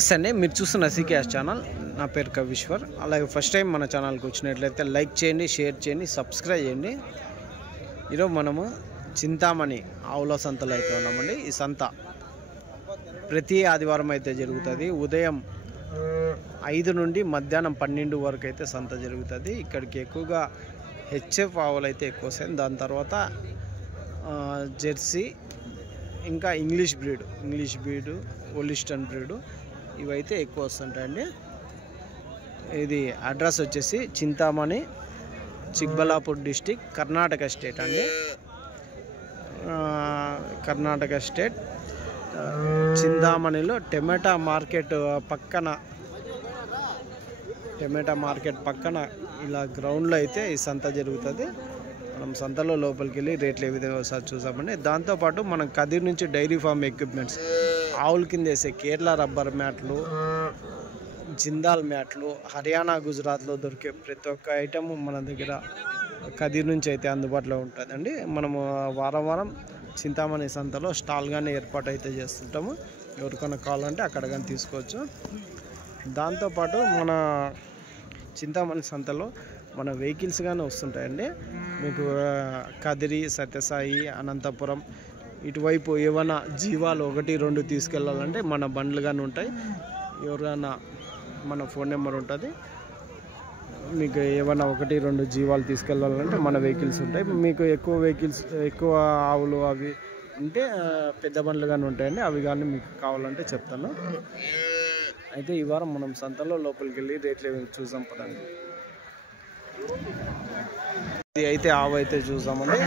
నమస్తే అండి, మీరు చూస్తున్న సికేఎస్ ఛానల్. నా పేరు కవీశ్వర్. అలాగే ఫస్ట్ టైం మన ఛానల్కి వచ్చినట్లయితే లైక్ చేయండి, షేర్ చేయండి, సబ్స్క్రైబ్ చేయండి. ఈరోజు మనము చింతామణి ఆవుల సంతలో అయితే ఉన్నామండి. ఈ సంత ప్రతి ఆదివారం అయితే జరుగుతుంది. ఉదయం 5 నుండి మధ్యాహ్నం 12 వరకు అయితే సంత జరుగుతుంది. ఇక్కడికి ఎక్కువగా హెచ్ఎఫ్ ఆవులు అయితే ఎక్కువ వస్తాయి. దాని తర్వాత జెర్సీ, ఇంకా ఇంగ్లీష్ బ్రీడ్, హోలిస్టన్ బ్రీడ్ ఇవైతే ఎక్కువ వస్తుంటాయండి. ఇది అడ్రస్ వచ్చేసి చింతామణి, చిక్బల్లాపూర్ డిస్టిక్, కర్ణాటక స్టేట్ అండి. కర్ణాటక స్టేట్ చింతామణిలో టమాటా మార్కెట్ పక్కన ఇలా గ్రౌండ్లో అయితే ఈ సంత జరుగుతుంది. మనం సంతలో లోపలికి వెళ్ళి రేట్లు ఏ విధంగా ఒకసారి చూసామండి. దాంతోపాటు మనం కదిర్ నుంచి డైరీ ఫామ్ ఎక్విప్మెంట్స్, ఆవుల కింద వేసే కేరళ రబ్బర్ మ్యాట్లు, జిందాల్ మ్యాట్లు, హర్యానా, గుజరాత్లో దొరికే ప్రతి ఒక్క ఐటమ్ మన దగ్గర కదిర్ నుంచి అయితే అందుబాటులో ఉంటుందండి. మనము వారం చింతామణి సంతలో స్టాల్ కానీ ఏర్పాటు అయితే చేస్తుంటాము. ఎవరికైనా కావాలంటే అక్కడ కానీ తీసుకోవచ్చు. దాంతోపాటు మన చింతామణి సంతలో మన వెహికల్స్ కానీ వస్తుంటాయండి. మీకు కదిరి, సత్యసాయి, అనంతపురం ఇటువైపు ఏమైనా జీవాలు 1-2 తీసుకెళ్ళాలంటే మన బండ్లు కానీ ఉంటాయి. ఎవరైనా మన ఫోన్ నెంబర్ ఉంటుంది. మీకు ఏమైనా 1-2 జీవాలు తీసుకెళ్ళాలంటే మన వెహికల్స్ ఉంటాయి. మీకు ఎక్కువ ఆవులు అవి ఉంటే పెద్ద బండ్లు కానీ ఉంటాయండి. అవి కానీ మీకు కావాలంటే చెప్తాను. అయితే ఈ వారం మనం సంతలో లోపలికి వెళ్ళి రేట్లు చూసాం పదండి. ఇది అయితే ఆవు అయితే చూసామండి.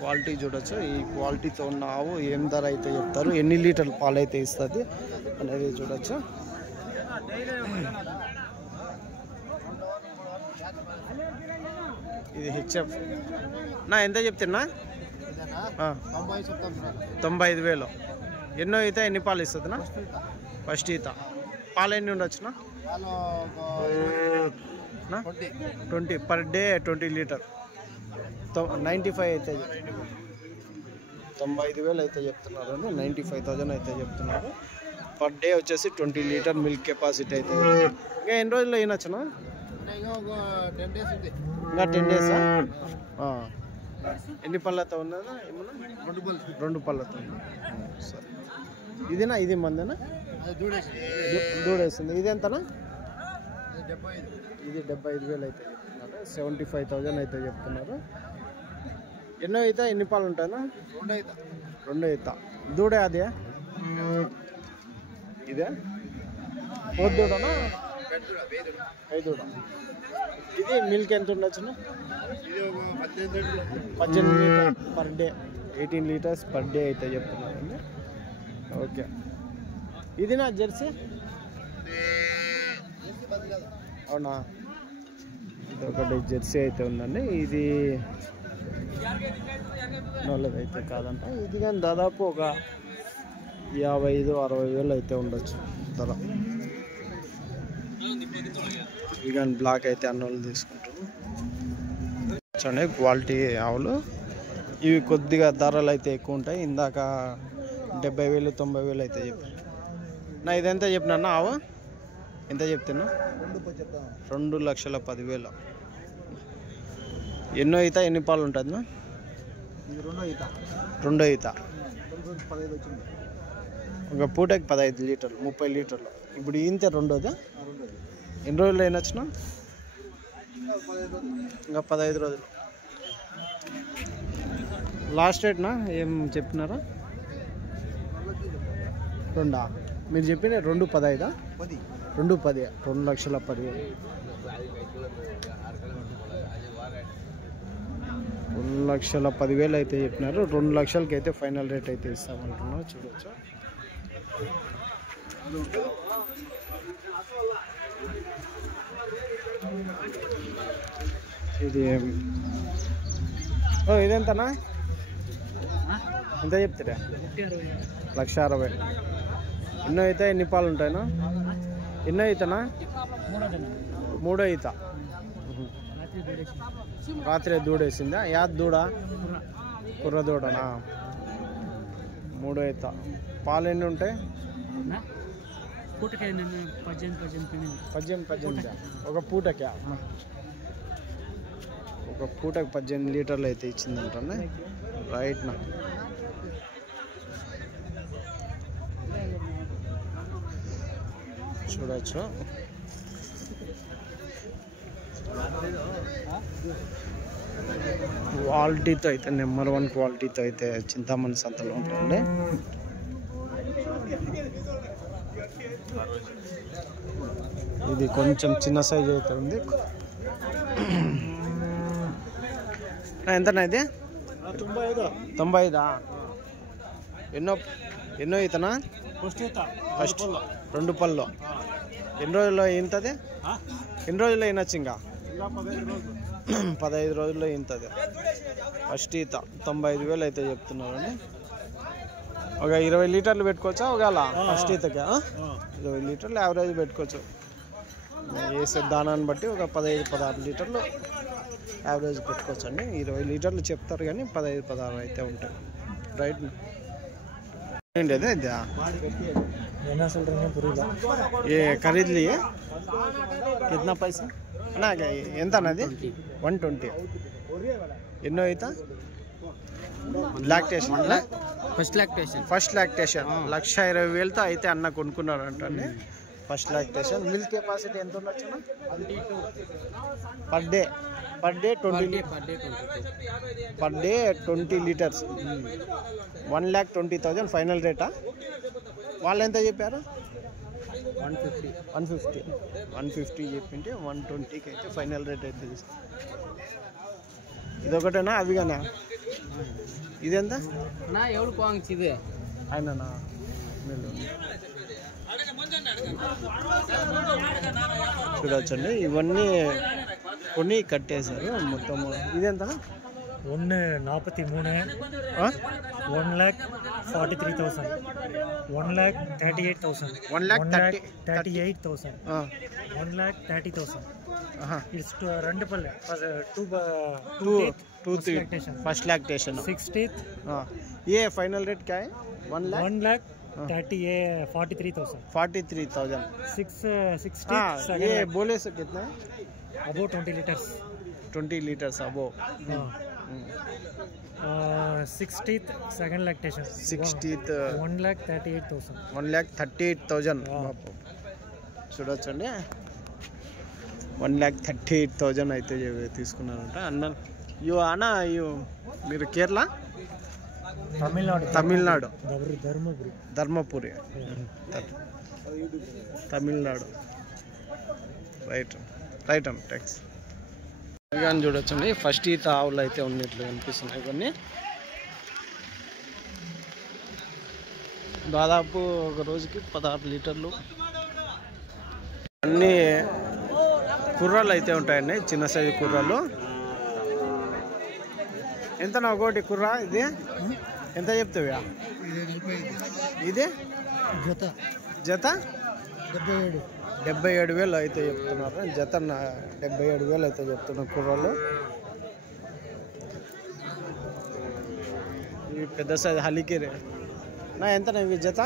క్వాలిటీ చూడొచ్చు. ఈ క్వాలిటీతో ఉన్న ఆవు ఏం ధర అయితే చెప్తారు, ఎన్ని లీటర్ల పాలు అయితే ఇస్తుంది అనేది చూడొచ్చు. ఇది హెచ్ఎఫ్ నా ఎంత చెప్తున్నా 95,000. ఎన్నో ఈత ఎన్ని పాలు ఇస్తుంది నా? ఫస్ట్ ఈత పాలు ఎన్ని ఉండొచ్చునా? 20 పర్ డే 20 లీటర్. 95 అయితే 95,000 అయితే చెప్తున్నారు అండి. 95,000 అయితే చెప్తున్నారు. పర్ డే వచ్చేసి 20 లీటర్ మిల్క్ కెపాసిటీ అయితే. ఇంకా ఎన్ని రోజుల్లో అయినచ్చునా? ఇంకా 10 డేసా? ఎన్ని పళ్ళతో ఉన్నదా? ఏమన్నా 2 పళ్ళతో ఉంది. సరే, ఇదినా? ఇది మందేనా? దూడేస్తుంది. ఇది ఎంతనా? ఇది 75,000 అయితే చెప్తున్నారు. 75,000 అయితే చెప్తున్నారు. ఎన్నో అయితే ఎన్ని పాలు ఉంటాయన్నా? 2 ఈత. దూడే అదే? ఇదే పొద్దుడనా? 5 దూడ. ఇది మిల్క్ ఎంత ఉండొచ్చునా? 18 litre per day, 18 litres per day అయితే చెప్తున్నారండి. ఓకే, ఇది నా జెర్సీ అవునా? ఇది ఒకటి జెర్సీ అయితే ఉందండి. ఇది నల్లదైతే కాదంట. ఇది కానీ దాదాపు ఒక 55,000-60,000 అయితే ఉండొచ్చు ధర. ఇది కానీ బ్లాక్ అయితే అన్నోళ్ళు తీసుకుంటారు. చూడండి క్వాలిటీ ఆవులు ఇవి. కొద్దిగా ధరలు అయితే ఎక్కువ ఉంటాయి. ఇందాక 70,000-90,000 అయితే చెప్పాను నా. ఇదెంత చెప్పినా ఆవు ఎంత చెప్తున్నా? 2,10,000. ఎన్నో ఈత ఎన్ని పాలు ఉంటుంది నా? 2 ఈత. ఒక పూటకి 15 లీటర్లు, 30 లీటర్లు. ఇప్పుడు ఈంతే 2దా? ఎన్ని రోజులు అయినచ్చునా? ఇంకా 15 రోజులు. లాస్ట్ రేట్నా ఏం చెప్పినారా? 2 మీరు చెప్పిన 2,15. 2,10. 2,10,000. 2,10,000 అయితే చెప్పినారు. 2 లక్షలకి అయితే ఫైనల్ రేట్ అయితే ఇస్తామంటున్నాం. చూడొచ్చు. ఇది ఇదెంతనా? ఎంత చెప్తారా? 1,60,000. ఎన్నో అయితే ఎన్ని పాలు ఉంటాయినా? ఎన్నో ఈతనా? 3 ఈత. రాత్రి దూడేసిందా? యాద్ దూడ? కుర్ర దూడనా? 3 ఈత. పాలు ఎన్ని ఉంటాయి? ఒక పూటకి 18 లీటర్లు అయితే ఇచ్చిందంటే రైట్ నా. చూడొచ్చు క్వాలిటీతో అయితే నెంబర్ 1 క్వాలిటీతో అయితే చింతామణి సంతలో ఉంటుంది. ఇది కొంచెం చిన్న సైజ్ అయితే ఉంది. ఎంతనా ఇది? 95. ఎన్నో ఈతనా? ఫస్ట్ 2 పళ్ళు. ఎన్ని రోజుల్లో ఈంతది? ఎన్ని రోజుల్లో ఈనొచ్చు? ఇంకా 15 రోజుల్లో ఈంతది. ఫస్ట్ ఈత 95,000 అయితే చెప్తున్నారండి. ఒక 20 లీటర్లు పెట్టుకోవచ్చా ఒకవేళ ఫస్ట్ ఈతగా? 20 లీటర్లు యావరేజ్ పెట్టుకోవచ్చు. వేసే దానాన్ని బట్టి ఒక 15-16 లీటర్లు యావరేజ్ పెట్టుకోవచ్చు అండి. 20 లీటర్లు చెప్తారు కానీ 15-16 అయితే ఉంటాయి. రైట్ ఏంటి అదే ఇదా? ఏ ఖరీదు लिए कितना पैसा అన్నా? ఎంత అన్నది? 120. ఎన్నో అయితే? లాక్టేషన్ ఫస్ట్ లాక్టేషన్ 1,20,000తో అయితే అన్న కొనుక్కున్నారంటే ఫస్ట్ లాక్టేషన్. మిల్క్ కెపాసిటీ ఎంత ఉండొచ్చు? Per day 20 litres. 1,20,000 ఫైనల్ రేటా? వాళ్ళు ఎంత చెప్పారు? 150 చెప్పింటే 120కి అయితే ఫైనల్ రేట్ అయితే తీసుకో. ఇదొకటేనా? అవి కానీ ఇదెంత? ఆయననా? చూడొచ్చండి ఇవన్నీ కొన్ని కట్టేశారు మొత్తం. ఇదెంత? 143 1,43,000 1,38,000 1,38,000 1,30,000. It's రెండు పల్లె. First lactation 60th. ये फाइनल रेट क्या है? 1,43,000 660. ये बोले से कितना है? About 20 liters above. 60th second lactation. 60th 1,38,000 1,38,000 చూడొచ్చండి. 1,38,000 అయితే తీసుకున్నారంట అన్న. మీరు కేరళ? తమిళనాడు ధర్మపురి తమిళనాడు. రైట్ అన్న థ్యాంక్స్. కానీ చూడొచ్చండి ఫస్ట్ ఈత ఆవులు అయితే ఉన్నట్లు కనిపిస్తున్నాయి. కొన్ని దాదాపు ఒక రోజుకి 16 లీటర్లు. అన్నీ కుర్రాలు అయితే ఉంటాయండి, చిన్న సైజు కుర్రాలు. ఎంత ఒకటి కుర్రా? ఇది ఎంత చెప్తావా? ఇది జత 77,000 అయితే చెప్తున్నారు. జత 77,000 అయితే చెప్తున్నారు కుర్రాలు. ఇవి పెద్ద సైజు హలికేరే నా. ఎంత ఇవి జత?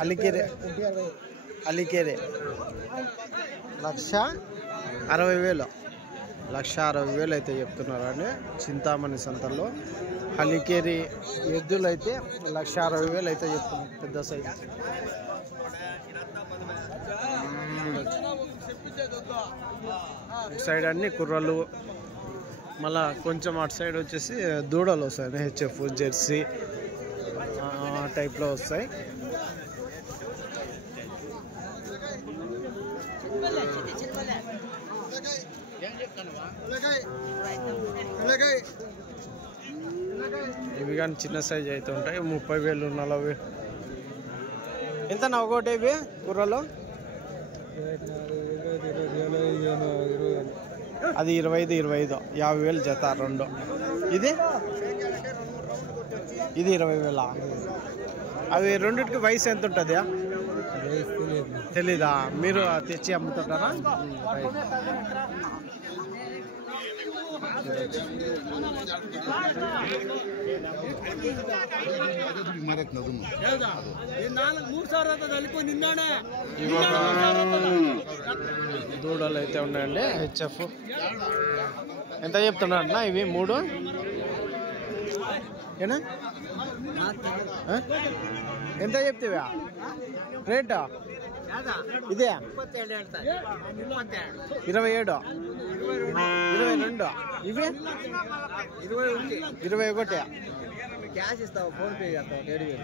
హలికేరే 1,60,000 1,60,000 అయితే చెప్తున్నారు అండి చింతామణి సంతల్లో. హలికేరి ఎద్దులు అయితే 1,60,000 అయితే చెప్తున్నారు పెద్ద సైజు. సైడ్ అన్ని కుర్రలు, మళ్ళా కొంచెం అటు సైడ్ వచ్చేసి దూడలు వస్తాయి. హెచ్ఎఫ్ జెర్సీ టైప్లో వస్తాయి. ఇవి కానీ చిన్న సైజ్ అయితే ఉంటాయి. 30,000 40,000. ఎంత నా ఒకటి ఇవి కూరలో? అది 25 50,000 జత రెండు. ఇది 20,000. అవి రెండింటికి వయసు ఎంత ఉంటుంది? తెలీదా? మీరు తెచ్చి అమ్ముతుంటారా? దూడలు అయితే ఉన్నాయండి హెచ్ఎఫ్. ఎంత చెప్తున్నా అన్న ఇవి 3 ఏనా? ఎంత చెప్తావా రేట్? ఇదే 27, 22, ఇవి 21. క్యాష్ ఇస్తావు, ఫోన్ పే చేస్తావు. 7,000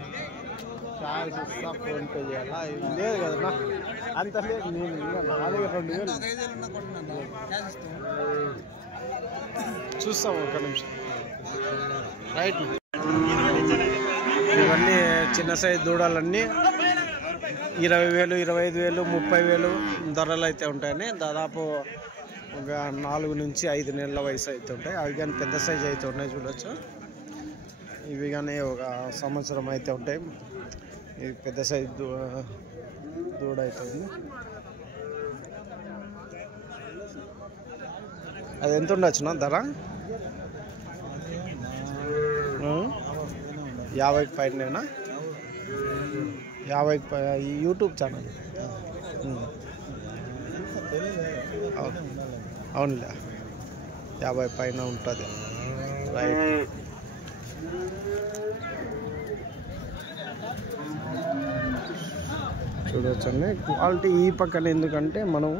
క్యాష్ ఇస్తా, ఫోన్ పే చేయాలా? లేదు కదా అంత లేదు. నేను నాలుగు 2,000 చూస్తాం. ఒక నిమిషం. రైట్. ఇవన్నీ చిన్న సైజు దూడలన్నీ 20,000, 25,000, 30,000 ధరలు అయితే ఉంటాయని. దాదాపు ఒక 4 నుంచి 5 నెలల వయసు అయితే ఉంటాయి. అవి కానీ పెద్ద సైజు అయితే ఉన్నాయి చూడొచ్చు. ఇవి కానీ ఒక సంవత్సరం అయితే ఉంటాయి. ఇది పెద్ద సైజు దూడ అయితే ఉంది. అది ఎంత ఉండొచ్చునా ధర? 50కి పైన. 50కి యూట్యూబ్ ఛానల్. అవునులే, 50 పైన ఉంటుంది. రైట్. చూడవచ్చండి క్వాలిటీ ఈ పక్కన. ఎందుకంటే మనం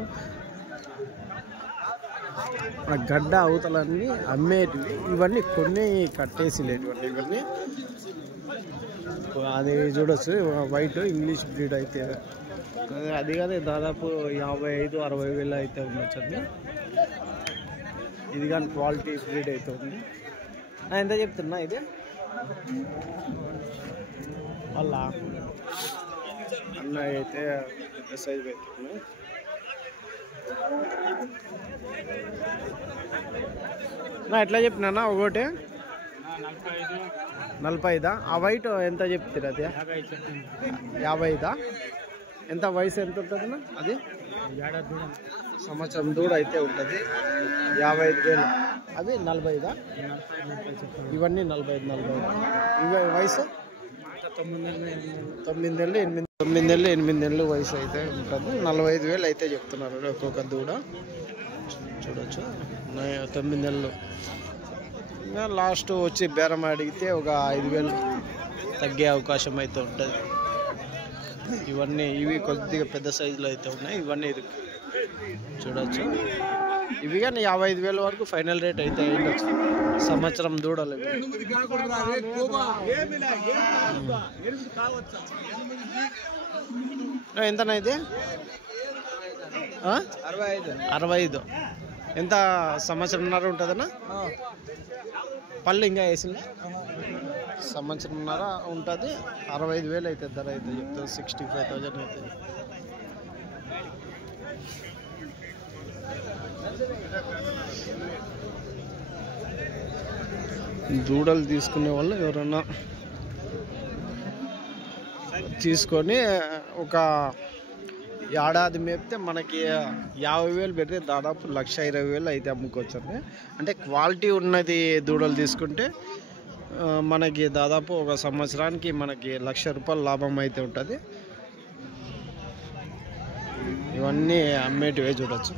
ఆ గడ్డ అవతలన్నీ అమ్మేటివి, ఇవన్నీ కొన్ని కట్టేసి లేటివండి ఇవన్నీ. అది చూడొచ్చు, వైట్ ఇంగ్లీష్ బ్రీడ్ అయితే అది కానీ దాదాపు 55-60 అయితే ఉండొచ్చండి. ఇది కానీ క్వాలిటీ బ్రీడ్ అయితే ఉంది. ఎంత చెప్తున్నా ఇది? వాళ్ళ అన్న అయితే పెద్ద సైజ్ అవుతుంది. ఎట్లా చెప్పినా ఒకటి 45. ఆ వైట్ ఎంత చెప్తారు? అది 55. ఎంత వయసు ఎంత ఉంటుంది? అది సంవత్సరం దూడ అయితే ఉంటుంది. 55,000. అవి 45. ఇవన్నీ 45. ఇవి వయసు 9 వయసు అయితే ఉంటుంది. 45,000 అయితే చెప్తున్నారు ఒక్కొక్క దూడ. చూడొచ్చు 9 నెలలు. ఇంకా లాస్ట్ వచ్చి బేరం అడిగితే ఒక 5,000 తగ్గే అవకాశం అయితే ఉంటుంది. ఇవి కొద్దిగా పెద్ద సైజులో అయితే ఉన్నాయి. ఇవన్నీ చూడొచ్చు. ఇవి కానీ 55,000 వరకు ఫైనల్ రేట్ అయితే అయ్యిండొచ్చు. సంవత్సరం దూడలు. ఎంతనా ఇది? 65. ఎంత సంవత్సరంన్నర ఉంటుందన్నా? పళ్ళు ఇంకా వేసింది సంవత్సరంన్నర ఉంటుంది. 65,000 అయితే ధర అయితే చెప్తుంది. 65,000 అయితే. దూడలు తీసుకునే వాళ్ళు ఎవరన్నా తీసుకొని ఒక ఏడాది మేపితే మనకి 50,000 పెడితే దాదాపు 1,20,000 అయితే అమ్ముకోవచ్చండి. అంటే క్వాలిటీ ఉన్నది దూడలు తీసుకుంటే మనకి దాదాపు ఒక సంవత్సరానికి మనకి 1,00,000 రూపాయల లాభం అయితే ఉంటుంది. ఇవన్నీ అమ్మేటివే చూడొచ్చు.